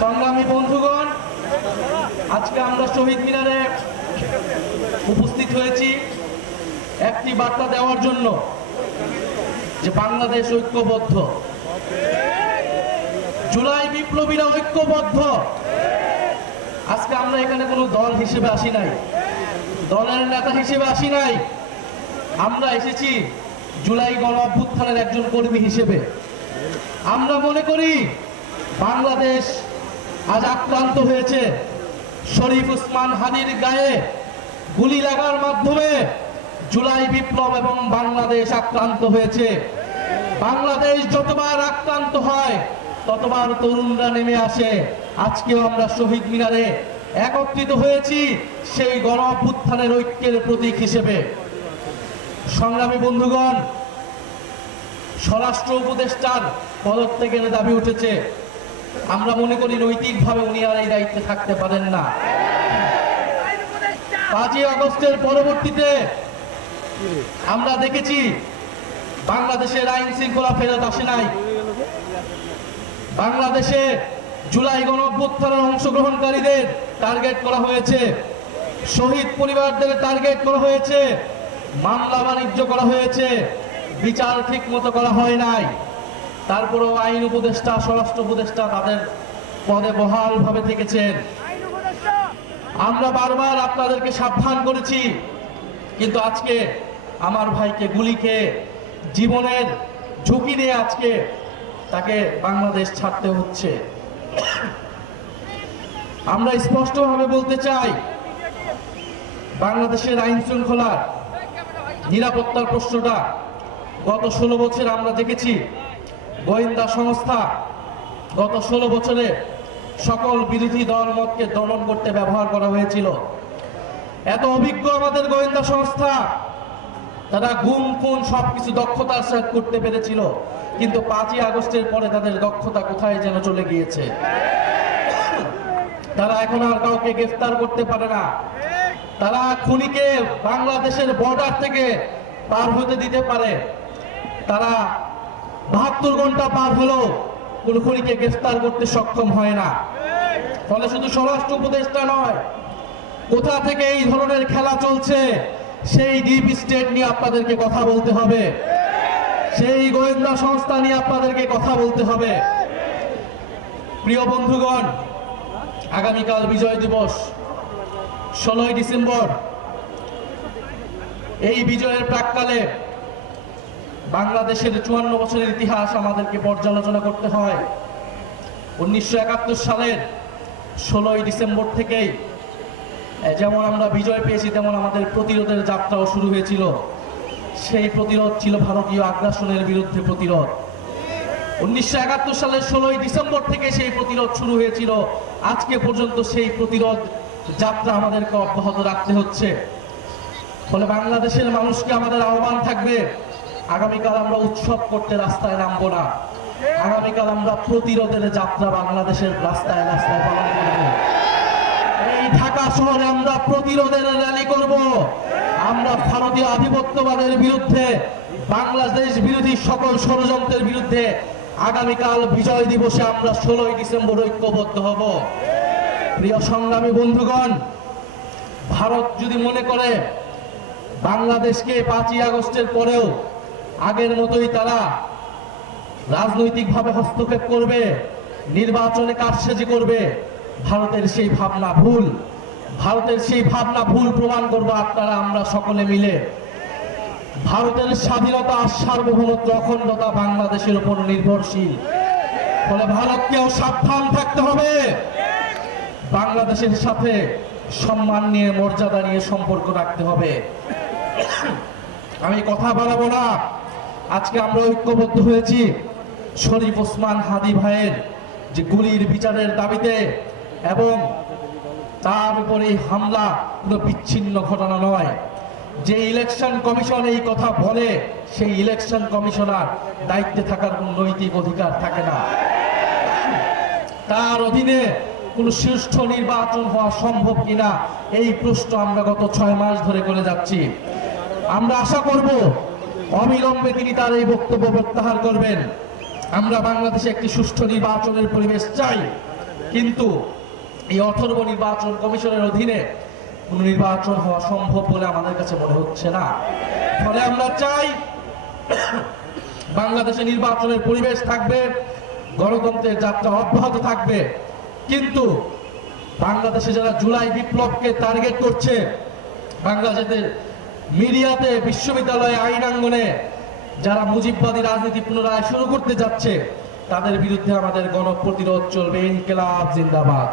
সংগ্রামী বন্ধুগণ, আজকে আমরা শহীদ মিনারে উপস্থিত হয়েছি একটি বার্তা দেওয়ার জন্য যে বাংলাদেশ ঐক্যবদ্ধ, জুলাই বিপ্লবীরা ঐক্যবদ্ধ। আজকে আমরা এখানে কোনো দল হিসেবে আসি নাই, দলের নেতা হিসেবে আসি নাই, আমরা এসেছি জুলাই গণ অভ্যুত্থানের একজন কর্মী হিসেবে। আমরা মনে করি বাংলাদেশ আজ আক্রান্ত হয়েছে। শরীফ ওসমান হাদির গায়ে গুলি লাগার মাধ্যমে জুলাই বিপ্লব এবং বাংলাদেশ আক্রান্ত হয়েছে। বাংলাদেশ যতবার আক্রান্ত হয় ততবার তরুণরা নেমে আসে। আজকেও আমরা শহীদ মিনারে একত্রিত হয়েছি সেই গণ অভ্যুত্থানের ঐক্যের প্রতীক হিসেবে। সংগ্রামী বন্ধুগণ, স্বরাষ্ট্র উপদেষ্টার পদত্যাগের দাবি উঠেছে। আমরা মনে করি নৈতিকভাবে উনি আর এই দায়িত্বে থাকতে পারেন না। 5ই আগস্টের পরবর্তীতে আমরা দেখেছি বাংলাদেশের আইন শৃঙ্খলা ফেরত আসে নাই। বাংলাদেশে জুলাই গণ অভ্যুত্থানের অংশগ্রহণকারীদের টার্গেট করা হয়েছে, শহীদ পরিবারদের টার্গেট করা হয়েছে, মামলা বাণিজ্য করা হয়েছে, বিচার ঠিক মতো করা হয় নাই। তারপরেও আইন উপদেষ্টা, স্বরাষ্ট্র উপদেষ্টা তাদের পদে বহালভাবে থেকেছেন। আমরা বারবার আপনাদেরকে সাবধান করেছি, কিন্তু আজকে আমার ভাইকে গুলি খেয়ে জীবনের ঝুঁকি নিয়ে আজকে তাকে বাংলাদেশ ছাড়তে হচ্ছে। আমরা স্পষ্টভাবে বলতে চাই, বাংলাদেশের আইন শৃঙ্খলার নিরাপত্তার প্রশ্নটা গত 16 বছর আমরা দেখেছি গোয়েন্দা সংস্থা গত 16 বছরে সকল বিরোধী দল মতকে দমন করতে ব্যবহার করা হয়েছিল। এত অভিজ্ঞ আমাদের গোয়েন্দা সংস্থা, তারা গুম খুন সবকিছু দক্ষতার সাথে করতে পেরেছিল, কিন্তু 5ই আগস্টের পরে তাদের দক্ষতা কোথায় যেন চলে গিয়েছে। তারা এখন আর কাউকে গ্রেফতার করতে পারে না। তারা খুনিকে বাংলাদেশের বর্ডার থেকে পার হতে দিতে পারে, তারা 72 ঘন্টা পার হলেও কোন খুনিকে গ্রেফতার করতে সক্ষম হয় না। ফলে শুধু স্বরাষ্ট্র উপদেষ্টা নয়, কোথা থেকে এই ধরনের খেলা চলছে সেই ডিপ স্টেট নিয়ে আপনাদেরকে কথা বলতে হবে, সেই গোয়েন্দা সংস্থা নিয়ে আপনাদেরকে কথা বলতে হবে। প্রিয় বন্ধুগণ, আগামীকাল বিজয় দিবস 16ই ডিসেম্বর। এই বিজয়ের প্রাক্কালে বাংলাদেশের 54 বছরের ইতিহাস আমাদেরকে পর্যালোচনা করতে হয়। 1971 সালের 16ই ডিসেম্বর থেকেই যেমন আমরা বিজয় পেয়েছি, তেমন আমাদের প্রতিরোধের যাত্রাও শুরু হয়েছিল। সেই প্রতিরোধ ছিল ভারতীয় আগ্রাসনের বিরুদ্ধে প্রতিরোধ। 1971 সালের 16ই ডিসেম্বর থেকে সেই প্রতিরোধ শুরু হয়েছিল। আজকে পর্যন্ত সেই প্রতিরোধ যাত্রা আমাদেরকে অব্যাহত রাখতে হচ্ছে। ফলে বাংলাদেশের মানুষকে আমাদের আহ্বান থাকবে, আগামীকাল আমরা উৎসব করতে রাস্তায় নামবো না। আগামীকাল আমরা প্রতিরোধের যাত্রা বাংলাদেশের রাস্তায় রাস্তায় পালন করব। এই ঢাকা শহরে আমরা প্রতিরোধের র্যালি করব। আমরা ভারতীয় আধিপত্যবাদের বিরুদ্ধে, বাংলাদেশ বিরোধী সকল ষড়যন্ত্রের বিরুদ্ধে আগামীকাল বিজয় দিবসে আমরা 16ই ডিসেম্বর ঐক্যবদ্ধ হব। প্রিয় সংগ্রামী বন্ধুগণ, ভারত যদি মনে করে বাংলাদেশকে 5ই আগস্টের পরেও আগের মতোই তারা রাজনৈতিকভাবে হস্তক্ষেপ করবে, নির্বাচনে কারসাজি করবে, ভারতের সেই ভাবনা ভুল। ভারতের সেই ভাবনা ভুল প্রমাণ করব আপনারা আমরা সকলে মিলে। ভারতের স্বাধীনতা, সার্বভৌমত্ব, অখণ্ডতা বাংলাদেশের উপর নির্ভরশীল। ফলে ভারতকেও সাবধান থাকতে হবে। বাংলাদেশের সাথে সম্মান নিয়ে, মর্যাদা নিয়ে সম্পর্ক রাখতে হবে। আমি কথা বাড়াবো না। আজকে আমরা ঐক্যবদ্ধ হয়েছি শরীফ ওসমান হাদি ভাইয়ের যে গুলির বিচারের দাবিতে, এবং তার উপরে হামলা কোনো বিচ্ছিন্ন ঘটনা নয়। যে ইলেকশন কমিশন এই কথা বলে, সেই ইলেকশন কমিশনার দায়িত্বে থাকার কোন নৈতিক অধিকার থাকে না। তার অধীনে কোন সুষ্ঠু নির্বাচন হওয়া সম্ভব কিনা এই প্রশ্ন আমরা গত 6 মাস ধরে করে যাচ্ছি। আমরা আশা করব অবিলম্বে তিনি তার এই বক্তব্য প্রত্যাহার করবেন। আমরা বাংলাদেশে একটি সুষ্ঠু নির্বাচনের পরিবেশ চাই। কিন্তু এই অথর্ব নির্বাচন কমিশনের অধীনে কোনো নির্বাচন হওয়া সম্ভব বলে আমাদের কাছে মনে হচ্ছে না। ফলে আমরা চাই বাংলাদেশে নির্বাচনের পরিবেশ থাকবে, গণতন্ত্রের যাত্রা অব্যাহত থাকবে, কিন্তু বাংলাদেশে যারা জুলাই বিপ্লবকে টার্গেট করছে, বাংলাদেশের মিডিয়াতে, বিশ্ববিদ্যালয়ে, আইনাঙ্গনে যারা মুজিববাদী রাজনীতি পুনরায় শুরু করতে যাচ্ছে, তাদের বিরুদ্ধে আমাদের গণপ্রতিরোধ চলবে। ইনকিলাব জিন্দাবাদ।